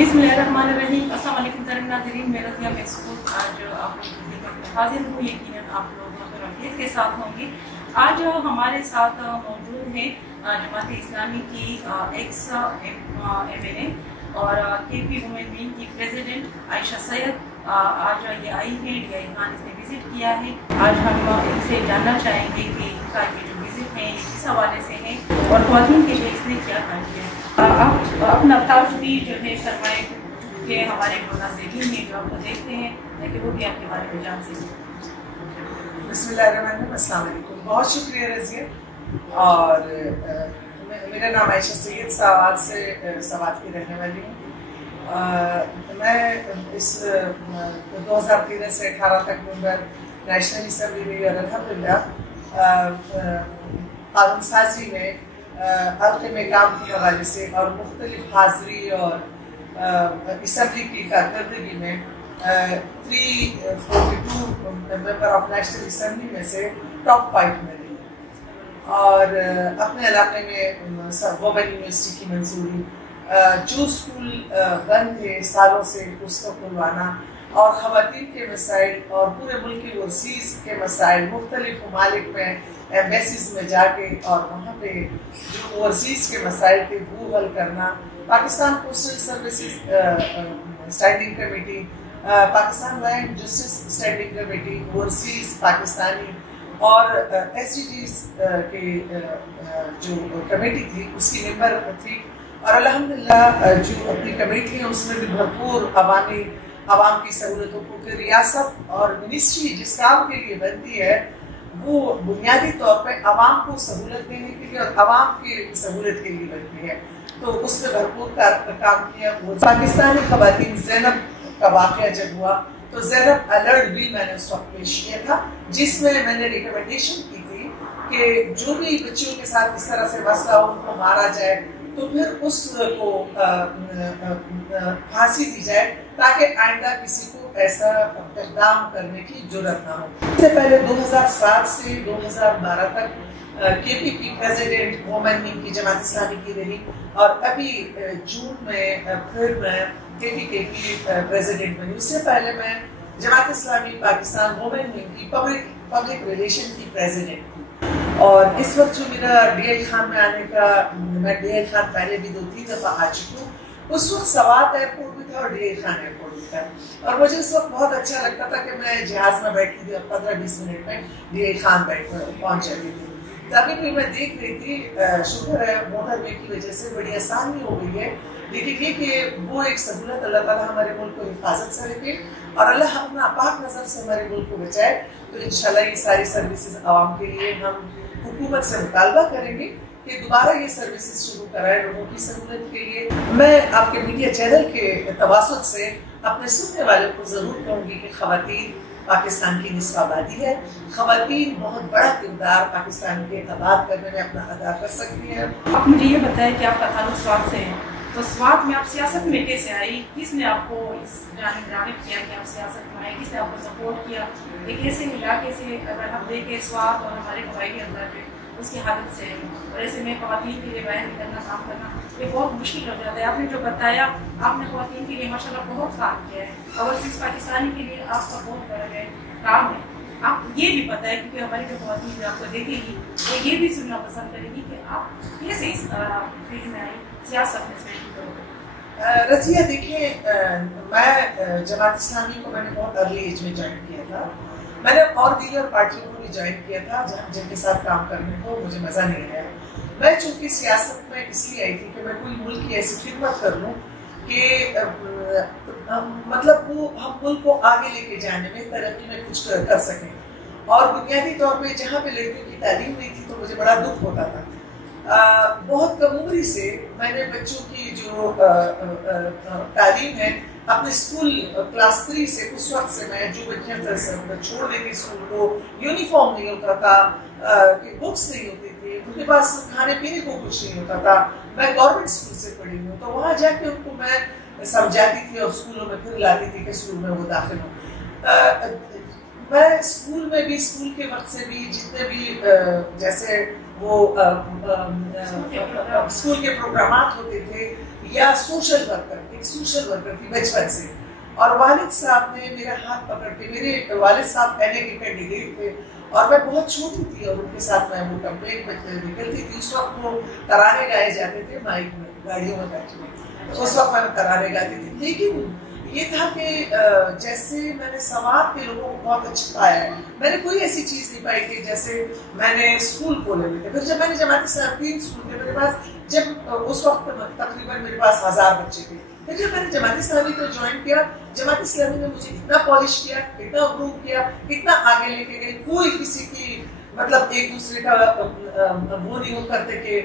बिस्मिल्लाहिर्रहमानिर्रहीम। अस्सलाम वालेकुम नाज़रीन, मैं रज़िया मैक्सपोर्ट आज आप लोगों को हाजिर हूँ। यकीनन आप लोग खैरियत के साथ होंगे। आज हमारे साथ मौजूद हैं जमात इस्लामी की एक्स MNA और KP वुमेन विंग की प्रेसिडेंट आयशा सैयद। आज ये आई है, DI खान इसने विजिट किया है। आज हम इनसे जानना चाहेंगे कि इनका ये जो विजिट है ये किस हवाले से है और ख़वातीन के लिए इसने क्या काम किया। आप अपना तारुफ भी जो है फरमाएं कि हमारे जो नाज़रीन हैं जो आपको देखते हैं ताकि वो भी आपके बारे में जान सकें। बिस्मिल्लाहिर्रहमानिर्रहीम। अस्सलाम वालेकुम। बहुत शुक्रिया रज़िया। और मेरा नाम आयशा सैयद सावाद से सवाद की रहने वाली हूँ। मैं इस 2013 से 18 तक मेंबर नेशनल असम्बली में और अल्हम्दुलिल्लाह कानून साजी में हल्के में काम के हवाले से और मुख्तलिफ हाजिरी और असम्बली की कारकर्दगी में 342 मेंबर ऑफ नेशनल असम्बली में से टॉप 5 में रही। और अपने इलाके में वुमेन यूनिवर्सिटी की मंजूरी, जो स्कूल बंद थे सालों से उसको खुलवाना और ख़वातीन के मसाइल और पूरे मुल्क की ओवरसीज़ के मसाइल मुख्तलिफ ममालिक में एम्बेसीज में जाके और वहाँ पे जो ओवरसीज़ के मसाइल थे वो हल करना। Pakistan postal services standing committee, Pakistan land justice standing committee, overseas Pakistani और SDGs के जो कमेटी थी उसकी मेंबर थी। और अल्हम्दुलिल्लाह जो अपनी कमेटी है उसमें भी भरपूर आवाम की सहूलतों को रियासत और मिनिस्ट्री जिस काम के लिए बनती है वो बुनियादी तौर पर आवाम को सहूलत देने के लिए और आवाम की सहूलत के लिए बनती है, तो उसमें भरपूर काम किया। पाकिस्तानी ख़वातीन ज़ैनब का वाक़या जब हुआ तो ज़ैनब अलर्ट भी मैंने उस वक्त पेश किया था, जिसमें मैंने रिकमेंडेशन की थी कि जो भी बच्चों के साथ इस तरह से मसला हो उनको मारा जाए तो फिर उसको फांसी दी जाए ताकि आइंदा किसी को ऐसा इक़दाम करने की जुर्रत ना हो। इससे पहले 2007 से 2012 तक KP की प्रेसिडेंट वुमेन विंग की जमात इस्लामी की रही और अभी जून में फिर मैं KPK की प्रेसिडेंट बनी। उससे पहले मैं जमात इस्लामी पाकिस्तान वुमेन विंग की पब्लिक रिलेशन की प्रेसिडेंट थी। और इस वक्त जो मेरा DI खान में आने का, मैं DI खान पहले भी 2-3 दफ़ा आ चुकी हूँ। उस वक्त सवात एयरपोर्ट भी था और DI खान एयरपोर्ट भी था और मुझे उस वक्त बहुत अच्छा लगता था कि मैं जहाज़ में बैठती थी और 15-20 मिनट में DI खान पहुँच जाती थी। तभी भी मैं देख रही थी, शुक्र है मोटरवे की वजह से बड़ी आसानी हो गई है, लेकिन ये कि वो एक सहूलत अल्लाह ताला हमारे मुल्क को हिफाजत से रखे और अल्लाह अपना पाक नज़र से हमारे मुल्क को बचाए। तो इंशाल्लाह ये सारी सर्विसेज आवाम के लिए हम हुकूमत से मुतालबा करेंगे कि दोबारा ये सर्विसेज शुरू कराए लोगों की सहूलत के लिए। मैं आपके मीडिया चैनल के तवासुत से अपने सुनने वालों को ज़रूर कहूँगी कि ख़वातीन पाकिस्तान की निस्फ़ आबादी है। ख़वातीन बहुत बड़ा किरदार पाकिस्तान के आबाद करने में अपना अदा कर सकती हैं। आप मुझे ये बताएं कि आपका ताल्लुक स्वात से है, तो स्वात में आप सियासत में कैसे आई? किसने आपको इस जानिब राग़िब किया कि आप सियासत में आए? किसने आपको सपोर्ट किया? एक ऐसे इलाके से अगर हम देखें स्वात और हमारे कबायली अंदर जो उसकी हालत से और ऐसे में ख़वातीन के लिए बाहर निकलना काम करना ये बहुत मुश्किल हो जाता है। आपने जो बताया, आपने ख़वातीन के लिए माशाल्लाह बहुत काम किया है, ओवरसीज़ पाकिस्तानी के लिए आपका बहुत बड़ा काम है। आप ये भी बताएं क्योंकि हमारी जो ख़वातीन जो आपको देखेगी वो ये भी सुनना पसंद करेगी कि आप कैसे इस फील्ड में आई, सियासत में रज़िया देखिए, मैं जमात इस्लामी को मैंने बहुत अर्ली एज में ज्वाइन किया था। मैंने और दीगर पार्टियों को भी ज्वाइन किया था जिनके साथ काम करने को मुझे मज़ा नहीं आया। मैं चूँकि सियासत में इसलिए आई थी कि मैं कोई मुल्क की ऐसी खिदमत कर लूँ कि मतलब वो हम मुल्क को आगे लेके जाने में, तरक्की में कुछ कर सकें। और बुनियादी तौर पे जहाँ पे लड़कियों की तालीम नहीं थी तो मुझे बड़ा दुख होता था। बहुत कम उम्री से मैंने बच्चों की जो तालीम है अपने स्कूल क्लास 3 से, उस वक्त से मैं जो बच्चियाँ छोड़ देती स्कूल को, यूनिफॉर्म नहीं होता था, बुक्स नहीं होती थी, उनके पास खाने पीने को कुछ नहीं होता था। मैं गवर्नमेंट स्कूल से पढ़ी हूँ तो वहाँ जाके उनको मैं समझाती थी और स्कूलों में फिर लाती थी कि स्कूल में वो दाखिल हो। मैं स्कूल में भी, स्कूल के वक्त से भी जितने भी जैसे वो स्कूल के प्रोग्राम होते थे, या सोशल वर्कर, एक सोशल वर्कर थी बचपन से। और वालिद साहब ने मेरा हाथ पकड़ के, मेरे वालिद साहब एनए के कैंडिडेट थे और मैं बहुत छोटी थी और उनके साथ मैं वो कैंपेन में निकलती थी। उस वक्त वो तराने गाए जाते थे माइक में, गाड़ियों में बैठे, उस वक्त मैं तराने गाती थी। लेकिन ये था कि जैसे मैंने समाज के लोगों को बहुत अच्छा पाया है, मैंने कोई ऐसी चीज नहीं पाई थी। जैसे मैंने स्कूल खोले हुए थे, फिर जब मैंने जमात इस्लामी 3 स्कूल थे मेरे पास, जब उस वक्त तकरीबन मेरे पास 1000 बच्चे थे। फिर जब मैंने जमात इस्लामी को ज्वाइन किया, जमात इस्लामी ने मुझे इतना पॉलिश किया, इतना इम्प्रूव किया, इतना आगे लेके गए। कोई किसी की मतलब एक दूसरे का वो नहीं हो करते कि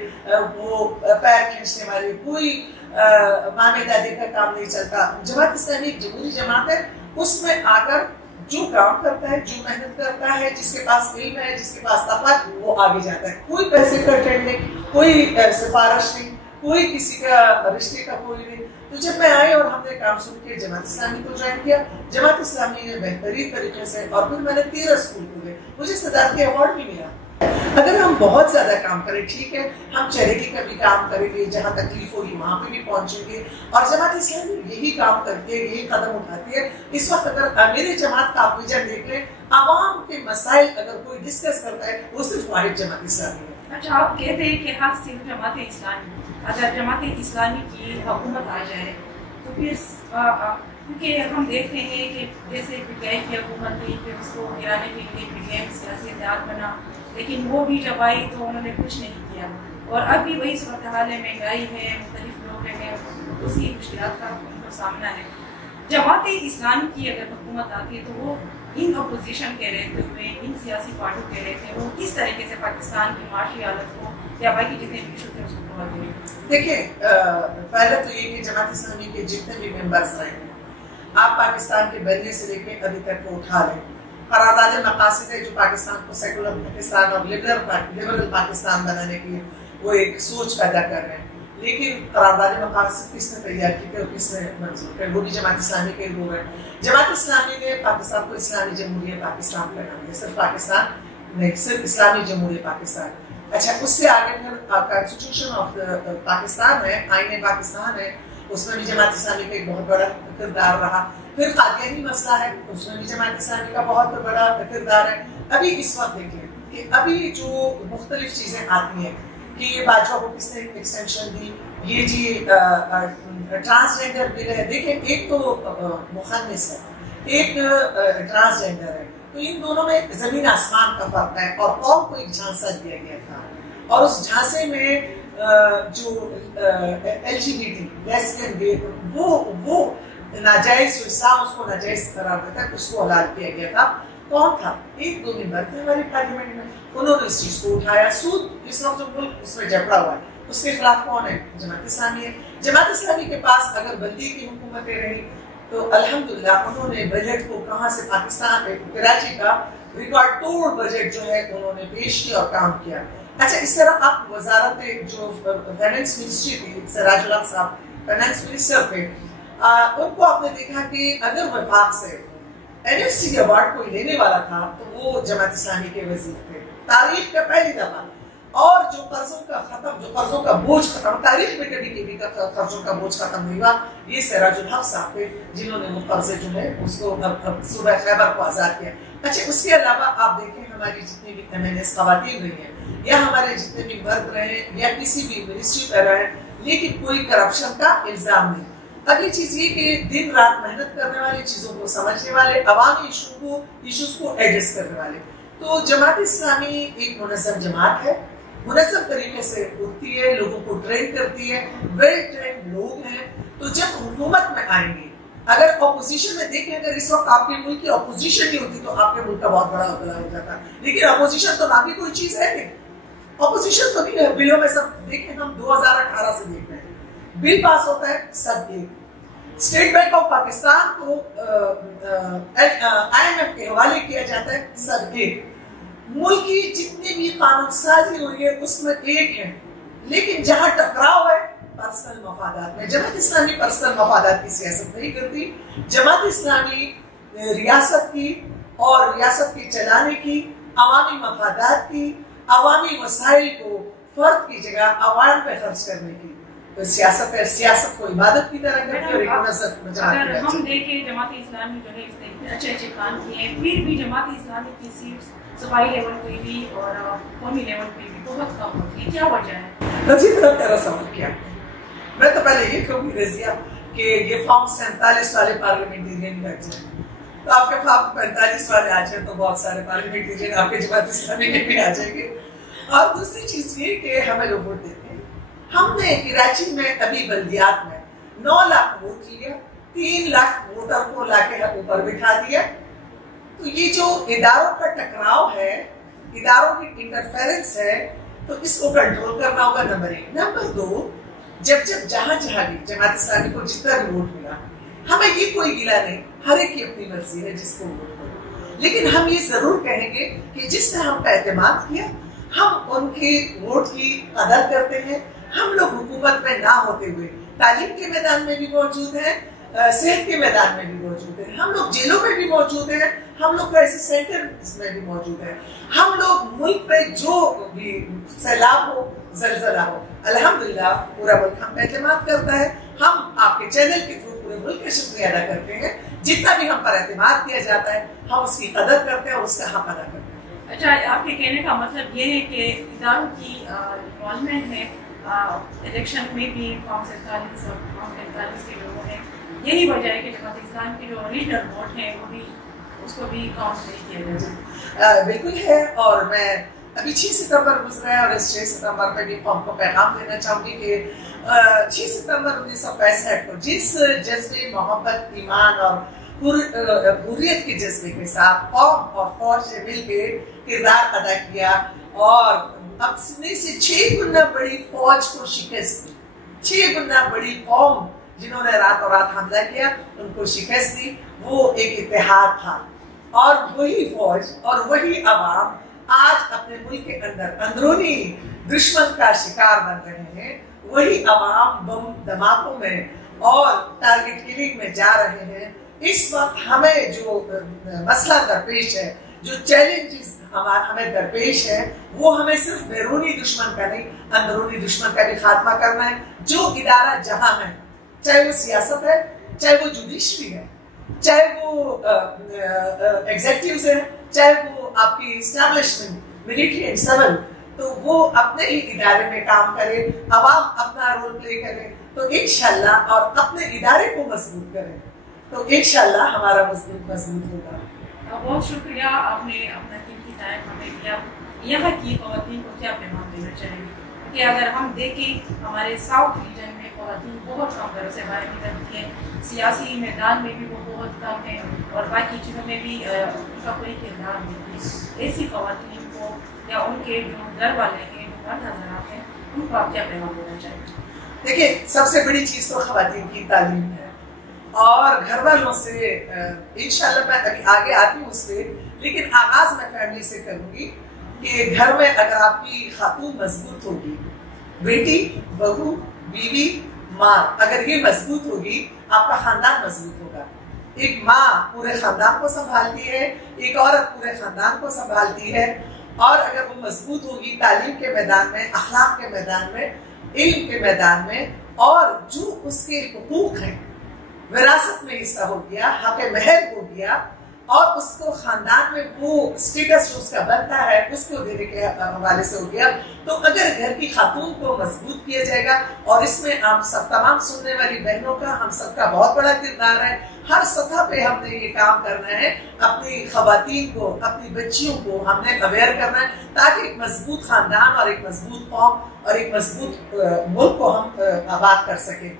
वो पैर खींचने वाले, कोई मामे दादी का काम नहीं चलता। जमात इस्लामी एक जमहूरी जमात है, उसमें आकर जो काम करता है, जो मेहनत करता है, जिसके पास इल्म है, जिसके पास तक़वा, वो आगे जाता है। कोई पैसे का ट्रेंड नहीं, कोई सिफारिश नहीं, कोई किसी का रिश्ते का कोई नहीं। तो जब मैं आई और हमने काम शुरू किया, जमात इस्लामी को ज्वाइन किया, जमात इस्लामी ने बेहतरीन तरीके से, और फिर मैंने 13 स्कूल खोले, मुझे सदारती अवार्ड भी मिला। अगर हम बहुत ज्यादा काम करें, ठीक है, हम चैरिटी का भी काम करेंगे, जहाँ तकलीफ होगी वहां पे भी पहुंचेंगे। और जमात इस्लामी यही काम करती है, यही कदम उठाती है। इस वक्त अगर मेरे जमात का आप विजन देख लें, आवाम के मसाइल अगर कोई डिस्कस करता है, वो सिर्फ वाहिद जमात इस्लामी है। अच्छा, आप कहते हैं कि हाँ सिर्फ जमात इस्लामी, अगर जमात इस्लामी की हुकूमत आ जाए तो फिर क्योंकि हम देखते हैं कि जैसे पीटीआई की हुकूमत थी, फिर उसको गिराने के लिए पीटीआई सियासी इत्तेहाद बना, लेकिन वो भी जब आई तो उन्होंने कुछ नहीं किया। और अब भी वही सूरत हाल है, महंगाई है, मुख्तलिफ लोग हैं, उसी मुश्किलात का उनको सामना है। जमात इस्लामी की अगर हुकूमत आती है तो वो इन अपोजिशन के रहते हुए, इन सियासी पार्टियों के रहते हुए, वो किस तरीके से पाकिस्तान की माशी हालत को या बाकी जितने भी इशू थे उसको कवर करें? देखिए, पहले तो ये कि जमात इस्लामी के जितने भी मेंबर्स रहे हैं, आप पाकिस्तान के बनने से लेके अभी तक को उठा लें। करारदाद मकासद है जो पाकिस्तान को सेकुलर पाकिस्तान और लिबरल पाकिस्तान बनाने की वो एक सोच पैदा कर रहे हैं। लेकिन करारदाद मकासद किसने तैयार की और किसने मंजूर किया? वो भी जमात इस्लामी के लोग हैं। जमात इस्लामी ने पाकिस्तान को इस्लामी जमहूरियत पाकिस्तान का नाम दिया, सिर्फ पाकिस्तान नहीं, सिर्फ इस्लामी जमहूरियत पाकिस्तान। अच्छा, उससे आगे फिर कॉन्स्टिट्यूशन ऑफ पाकिस्तान है, आईने पाकिस्तान है, उसमें भी जमात इस्लामी का एक बहुत बड़ा किरदार रहा। फिर कादियानी मसला है, उसमें भी जमात इस्लामी का बहुत बड़ा किरदार है। अभी इस वक्त देखिए कि अभी जो मुख्तलिफ चीजें आती हैं कि ये बाजवा को किसने एक्सटेंशन दी, ये जी ट्रांसजेंडर बिल है। देखिए, एक तो मुखन्निस है, एक ट्रांसजेंडर है, तो इन दोनों में जमीन आसमान का फर्क है। और कौम को एक झांसा दिया गया था और उस झांसे में जो LGBT लेस्बियन गे, वो नाजायज जो इस्लाम उसको नाजायज करार देता है, उसको हलाल किया गया था। कौन था? 1-2 मेंबर थे हमारे पार्लियामेंट में, उन्होंने इस चीज को उठाया। सूद इस वक्त जो मुल्क उसमें जबड़ा हुआ है, उसके खिलाफ कौन है? जमात इस्लामी है। जमात इस्लामी के पास अगर बंदी की हुकूमतें रही तो अल्हम्दुलिल्लाह उन्होंने बजट को कहां से, पाकिस्तान कराची का रिकॉर्ड तोड़ बजट जो है उन्होंने पेश किया और काम किया। अच्छा, इस तरह आप वजारत जो फाइनेंस मिनिस्ट्री थी, सिराजुल हक साहब फाइनेंस मिनिस्टर थे, उनको आपने देखा कि अगर वफाक से NFC अवार्ड कोई लेने वाला था तो वो जमात इस्लामी के वजीर थे, तारीख का पहली दफा। और जो कर्जों का बोझ खत्म, तारीख में कभी कभी कर्जों का बोझ खत्म नहीं हुआ, ये सिराजुल हक साहब थे जिन्होंने वो कर्जे जो है उसको सूबह खैबर को आजाद किया। अच्छा, उसके अलावा आप देखें हमारी जितनी भी MNS खवातीन रही हैं या हमारे जितने भी मर्द रहे या किसी भी मिनिस्ट्री पर रहे, लेकिन कोई करप्शन का इल्जाम नहीं। अगली चीज ये कि दिन रात मेहनत करने वाले, चीजों को समझने वाले, अवामी इशूज को एड्रेस करने वाले। तो जमात इस्लामी एक मुनज़्ज़म जमात है, मुनज़्ज़म तरीके से उठती है, लोगों को ट्रेन करती है, वेल ट्रेन लोग हैं। तो जब हुकूमत में आएंगे, अगर ऑपोजिशन में देखें, अगर इस वक्त आपके मुल्क की ऑपोजिशन नहीं होती तो आपके मुल्क का बहुत बड़ा बदलाव हो जाता। लेकिन ऑपोजिशन तो ना भी कोई चीज है नहीं, ऑपोजिशन तो नहीं है। बिलों में सब देखें, हम 2018 से देख रहे हैं, बिल पास होता है सब एक। स्टेट बैंक ऑफ पाकिस्तान को IMF के हवाले किया जाता है, सब एक। मुल्क की जितनी भी कानून साजी हुई है उसमें एक है, लेकिन जहां टकराव है पर्सनल मफादात में। जमात इस्लामी पर्सनल मफादात की सियासत नहीं करती। जमात इस्लामी रियासत की और रियासत के चलाने की, अवामी मफादात की, अवामी वसाइल को फर्द की जगह अवाम पे खर्च करने की सियासत है। सियासत को इबादत की तरह करके और अगर हम देखें जमात इस्लामी जो है इसने इतने अच्छे अच्छे काम किए हैं, फिर भी जमात इस्लामी की सीट्स सूबाई लेवल पे भी और कौमी लेवल पे भी बहुत कम होती है, क्या वजह है? रजिया तेरा सवाल किया, मैं तो पहले ये कहूँगी रजिया कि ये फॉर्म 47 वाले पार्लियामेंटेरियन लग जाए, तो आपके फॉर्म 45 वाले आ जाए तो बहुत सारे पार्लियामेंटेरियन आपके जमात इस्लामी में भी आ जाएंगे। और दूसरी चीज ये कि हमें लोग वोट देते हैं। हमने कराची में अभी बल्दियात में 9 लाख वोट लिया, 3 लाख वोटर को लाके ऊपर बिठा दिया। तो ये जो इदारों का टकराव है, इदारों की इंटरफेरेंस है, तो इसको कंट्रोल करना होगा, नंबर 1। नंबर 2, जब जहां भी जमात इस्लामी को जितना भी वोट मिला, हमें ये कोई गिला नहीं, हर एक की अपनी मर्जी है जिसको वोट करो। लेकिन हम ये जरूर कहेंगे कि जिसने हम पे एतमाद किया, हम उनके वोट की कदर करते हैं। हम लोग हुकूमत में ना होते हुए तालीम के मैदान में भी मौजूद हैं, सेहत के मैदान में भी मौजूद हैं, हम लोग जेलों में भी मौजूद हैं, हम लोग क्राइसिस सेंटर में भी मौजूद हैं, हम लोग मुल्क में जो भी सैलाब हो, जलजला हो, अल्हम्दुलिल्लाह पूरा मुल्क हम पे एतमाद करता है। हम आपके चैनल के थ्रू पूरे मुल्क का शुक्रिया अदा करते हैं। जितना भी हम पर एतमाद किया जाता है, हम उसकी कदर करते हैं और उसका हक अदा करते हैं। अच्छा, आपके कहने का मतलब ये है कि इदारों की इन्वॉल्वमेंट है इलेक्शन में भी फॉर्म 47 और फॉर्म 45 के लोगों ने, यही वजह है कि जमात इस्लाम की जो ओरिजिनल वोट है वो भी उसको भी काउंट नहीं किया जाए। बिल्कुल है। और मैं अभी 6 सितंबर गुजरा है और इस 6 सितंबर में भी कौम को पैगाम देना चाहूंगी कि 6 सितंबर 1965 को जिस जज्बे, मोहब्बत, ईमान और हुर्रियत के जज्बे के साथ कौम और फौज ने मिलकर किरदार अदा किया और अपने से 6 गुना बड़ी फौज को शिकस्त दी, 6 गुना बड़ी कौम जिन्होंने रातों रात हमला किया उनको शिकस्त दी, वो एक इत्तेहाद था। और वही फौज और वही अवाम आज अपने मुल्क के अंदर अंदरूनी दुश्मन का शिकार बन रहे हैं। वही अवाम बम धमाकों में और टारगेट किलिंग में जा रहे हैं। इस वक्त हमें जो मसला दरपेश है, जो चैलेंजेस हमें दरपेश है, वो हमें सिर्फ बैरूनी दुश्मन का नहीं, अंदरूनी दुश्मन का भी खात्मा करना है। जो इदारा जहां है, चाहे वो सियासत है, चाहे वो जुडिशरी है, चाहे वो एग्जीक्यूटिव्स है, चाहे वो आपकी एस्टैब्लिशमेंट मिलिट्री एंड सिविल, तो वो अपने ही इदारे में काम करे, अवाम अपना रोल प्ले करे, तो इंशाल्लाह, और अपने इदारे को मजबूत करे, तो इंशाल्लाह हमारा मजबूत होगा। बहुत शुक्रिया, आपने अपना कीमती टाइम हमें दिया। यहाँ की ख़वातीन को क्या पैगाम देना चाहेंगे? क्योंकि अगर हम देखें हमारे साउथ रीजन में ख़वातीन बहुत कम घरों से बाहर निकलती हैं, सियासी मैदान में भी वो बहुत कम है और बाकी चीज़ों में भी उनका कोई किरदार नहीं है। ऐसी ख़वातीन को या उनके जो घर वाले हैं, जो मर्द हज़रात हैं, उनको आप क्या पैगाम देना चाहेंगे? देखिए, सबसे बड़ी चीज़ तो ख़वातीन की तालीम है और घर वालों से इंशाल्लाह मैं अभी आगे आती हूँ उससे, लेकिन आगाज मैं फैमिली से करूंगी कि घर में अगर आपकी खातून मजबूत होगी, बेटी, बहू, बीवी, माँ, अगर ये मजबूत होगी, आपका खानदान मजबूत होगा। एक माँ पूरे खानदान को संभालती है, एक औरत पूरे खानदान को संभालती है, और अगर वो मजबूत होगी तालीम के मैदान में, अखलाक के मैदान में, इल्म के मैदान में, और जो उसके हुकूक हैं, विरासत में हिस्सा हो गया, हक महल हो गया, और उसको खानदान में वो स्टेटस जो उसका बनता है उसको देने के हवाले से हो गया, तो अगर घर की खातून को मजबूत किया जाएगा, और इसमें हम सब तमाम सुनने वाली बहनों का, हम सबका बहुत बड़ा किरदार है। हर सतह पे हमने ये काम करना है, अपनी खवातीन को, अपनी बच्चियों को हमने अवेयर करना है, ताकि एक मजबूत खानदान और एक मजबूत कौम और एक मजबूत मुल्क को हम आबाद कर सके।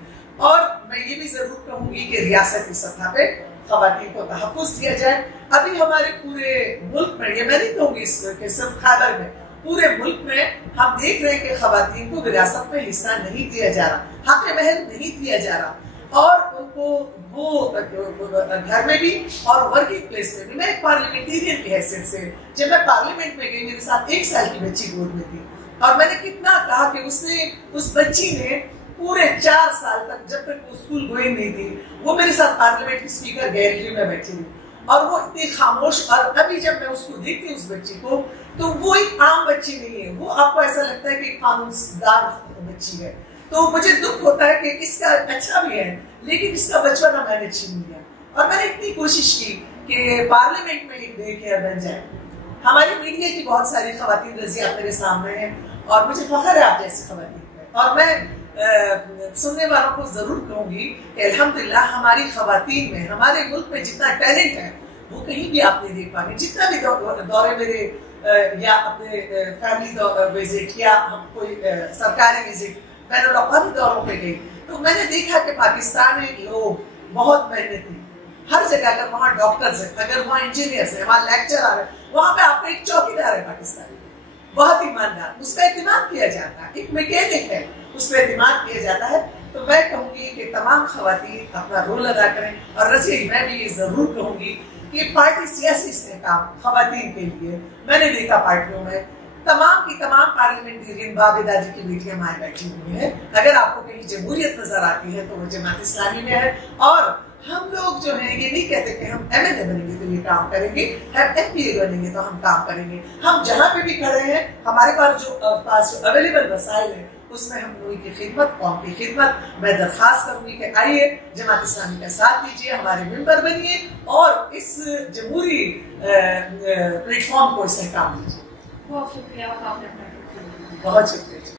और मैं ये भी जरूर कहूंगी कि रियासती सतह पे खवातीन को तहफ़्फ़ुज़ दिया जाए। अभी हमारे पूरे मुल्क में, ये मैं नहीं कहूंगी कि सिर्फ खैबर में, पूरे मुल्क में हम देख रहे हैं कि खवातीन को विरासत में हिस्सा नहीं दिया जा रहा, हक महल नहीं दिया जा रहा, और उनको वो घर में भी और वर्किंग प्लेस में भी। मैं एक पार्लियामेंटेरियन की हैसियत से जब मैं पार्लियामेंट में गई, मेरे साथ 1 साल की बच्ची गोद में थी, और मैंने कितना कहा कि उस बच्ची ने पूरे 4 साल तक, जब तक वो स्कूल गोइंग नहीं थी, वो मेरे साथ पार्लियामेंट की स्पीकर गैलरी में बैठी थी, और वो इतनी खामोश, और अभी जब मैं उसको देखती हूँ उस बच्ची को, तो वो एक आम बच्ची नहीं है, वो आपको ऐसा लगता है कि कानूनदार बच्ची है। तो मुझे दुख होता है कि इसका अच्छा भी है लेकिन इसका बचपना मैंने छीन लिया। और मैंने इतनी कोशिश की कि पार्लियामेंट में एक डे केयर बन जाए। हमारी मीडिया की बहुत सारी खवातीन रज़िया मेरे सामने है और मुझे फख्र है आप जैसी खवातीन पे। और मैं सुनने वालों को जरूर कहूंगी कि अल्हम्दुलिल्लाह हमारी खवातीन में, हमारे मुल्क में जितना टैलेंट है वो कहीं भी आप नहीं देख पाएंगे। जितना भी दौरे मेरे या अपने फैमिली विजिट या हम कोई सरकारी विजिट, मैंने अक़वामी दौरों पे गई, तो मैंने देखा कि पाकिस्तान में लोग बहुत मेहनती, हर जगह अगर वहाँ डॉक्टर्स है, अगर वहाँ इंजीनियर्स है, वहाँ लेक्चरर है, वहाँ पे आपका एक चौकीदार है पाकिस्तानी, बहुत ईमानदार, उस पर एतमाद किया जाता है, एक मैकेनिक है, उस पर एतमाद किया जाता है। तो मैं कहूँगी कि तमाम खवातीन अपना रोल अदा करें। और रज़िया मैं भी ये जरूर कहूँगी कि पार्टी सियासी इस्तेहकाम खवातीन के लिए, मैंने देखा पार्टियों में तमाम की तमाम पार्लियामेंटेरियन बाबे दादी की बेटियां माए बैठी हुई हैं। अगर आपको कहीं जमहूरियत नजर आती है तो वो जमात इस्लामी में है। और हम लोग जो हैं ये नहीं कहते कि हम MLA बनेंगे तो ये काम करेंगे, हम MPA बनेंगे तो हम काम करेंगे। हम जहाँ पे भी खड़े हैं, हमारे पास जो अवेलेबल वसाइल है उसमें हम लोगों की खिदमत, कौम की खिदमत, मैं दरख्वास्त करूंगी कि आइए जमात इस्लामी का साथ दीजिए, हमारे मेंबर बनिए और इस जमहूरी प्लेटफॉर्म को इससे काम दीजिए। बहुत शुक्रिया, बहुत शुक्रिया।